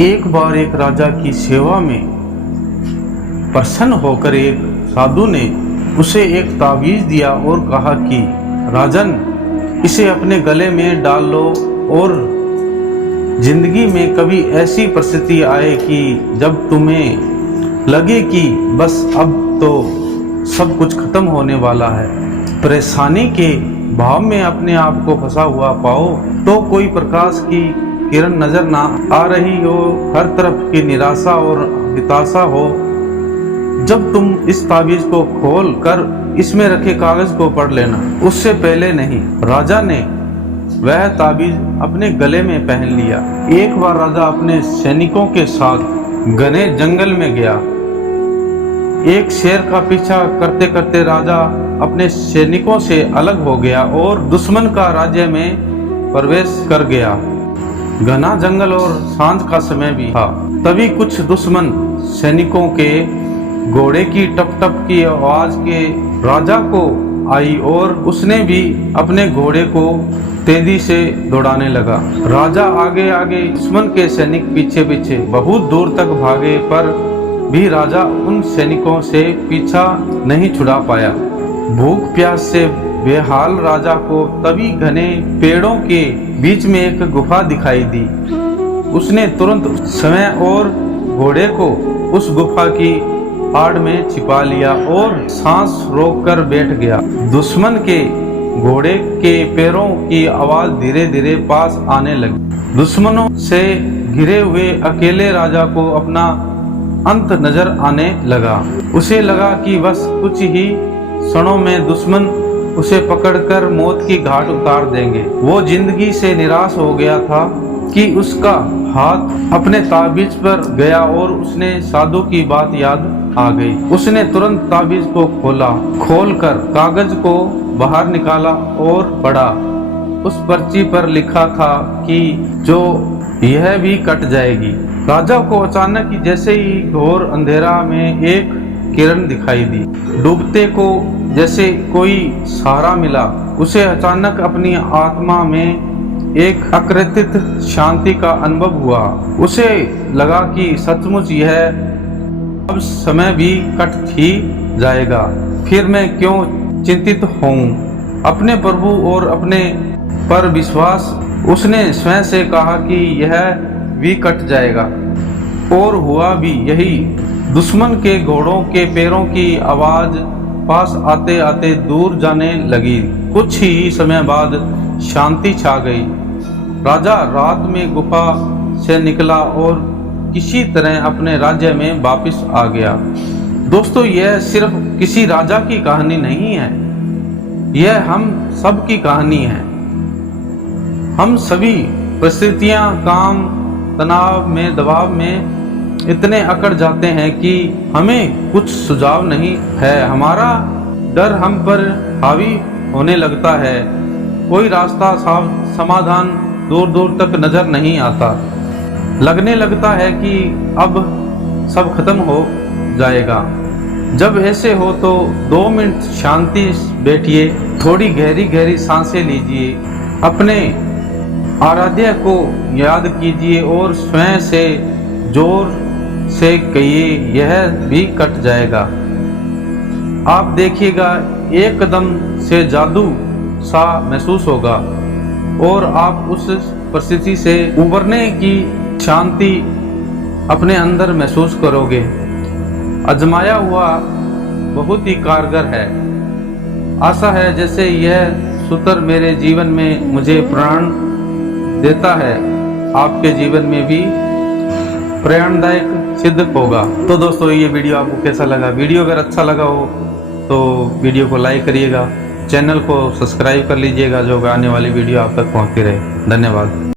एक बार एक राजा की सेवा में प्रसन्न होकर एक साधु ने उसे एक तावीज दिया और कहा कि राजन, इसे अपने गले में डाल लो और जिंदगी में कभी ऐसी परिस्थिति आए कि जब तुम्हें लगे कि बस अब तो सब कुछ खत्म होने वाला है, परेशानी के भाव में अपने आप को फंसा हुआ पाओ, तो कोई प्रकाश की किरण नजर ना आ रही हो, हर तरफ की निराशा और हताशा हो, जब तुम इस ताबीज को खोल कर इसमें रखे कागज को पढ़ लेना। उससे पहले नहीं, राजा ने वह ताबीज अपने गले में पहन लिया। एक बार राजा अपने सैनिकों के साथ घने जंगल में गया। एक शेर का पीछा करते करते राजा अपने सैनिकों से अलग हो गया और दुश्मन का राज्य में प्रवेश कर गया। घना जंगल और सांझ का समय भी था। तभी कुछ दुश्मन सैनिकों के घोड़े की टप टप की आवाज के राजा को आई और उसने भी अपने घोड़े को तेजी से दौड़ाने लगा। राजा आगे आगे, दुश्मन के सैनिक पीछे पीछे बहुत दूर तक भागे, पर भी राजा उन सैनिकों से पीछा नहीं छुड़ा पाया। भूख प्यास से बेहाल राजा को तभी घने पेड़ों के बीच में एक गुफा दिखाई दी। उसने तुरंत समय और घोड़े को उस गुफा की आड़ में छिपा लिया और सांस रोककर बैठ गया। दुश्मन के घोड़े के पैरों की आवाज धीरे धीरे पास आने लगी। दुश्मनों से घिरे हुए अकेले राजा को अपना अंत नजर आने लगा। उसे लगा कि बस कुछ ही क्षणों में दुश्मन उसे पकड़कर मौत की घाट उतार देंगे। वो जिंदगी से निराश हो गया था कि उसका हाथ अपने ताबीज पर गया और उसने साधु की बात याद आ गई। उसने तुरंत ताबीज को खोलकर कागज को बाहर निकाला और पढ़ा। उस पर्ची पर लिखा था कि जो यह भी कट जाएगी। राजा को अचानक जैसे ही घोर अंधेरा में एक किरण दिखाई दी। डूबते को जैसे कोई सहारा मिला। उसे अचानक अपनी आत्मा में एक अकृत्रित शांति का अनुभव हुआ। उसे लगा कि सचमुच यह अब समय भी कट ही जाएगा, फिर मैं क्यों चिंतित हूँ। अपने प्रभु और अपने पर विश्वास, उसने स्वयं से कहा कि यह भी कट जाएगा, और हुआ भी यही। दुश्मन के घोड़ों के पैरों की आवाज पास आते आते दूर जाने लगी। कुछ ही समय बाद शांति छा गई। राजा रात में गुफा से निकला और किसी तरह अपने राज्य में वापस आ गया। दोस्तों, यह सिर्फ किसी राजा की कहानी नहीं है, यह हम सब की कहानी है। हम सभी परिस्थितियां, काम, तनाव में, दबाव में इतने अकड़ जाते हैं कि हमें कुछ सुझाव नहीं है। हमारा डर हम पर हावी होने लगता है। कोई रास्ता, समाधान दूर दूर तक नजर नहीं आता। लगने लगता है कि अब सब खत्म हो जाएगा। जब ऐसे हो तो 2 मिनट शांति बैठिए, थोड़ी गहरी गहरी सांसें लीजिए, अपने आराध्य को याद कीजिए और स्वयं से जोर से कहिए, यह भी कट जाएगा। आप देखिएगा, एकदम से जादू सा महसूस होगा और आप उस परिस्थिति से उबरने की शांति अपने अंदर महसूस करोगे। आजमाया हुआ बहुत ही कारगर है। आशा है जैसे यह सूत्र मेरे जीवन में मुझे प्राण देता है, आपके जीवन में भी प्रेरणादायक सिद्ध होगा। तो दोस्तों, ये वीडियो आपको कैसा लगा? वीडियो अगर अच्छा लगा हो तो वीडियो को लाइक करिएगा, चैनल को सब्सक्राइब कर लीजिएगा, जो आने वाली वीडियो आप तक पहुंचती रहे। धन्यवाद।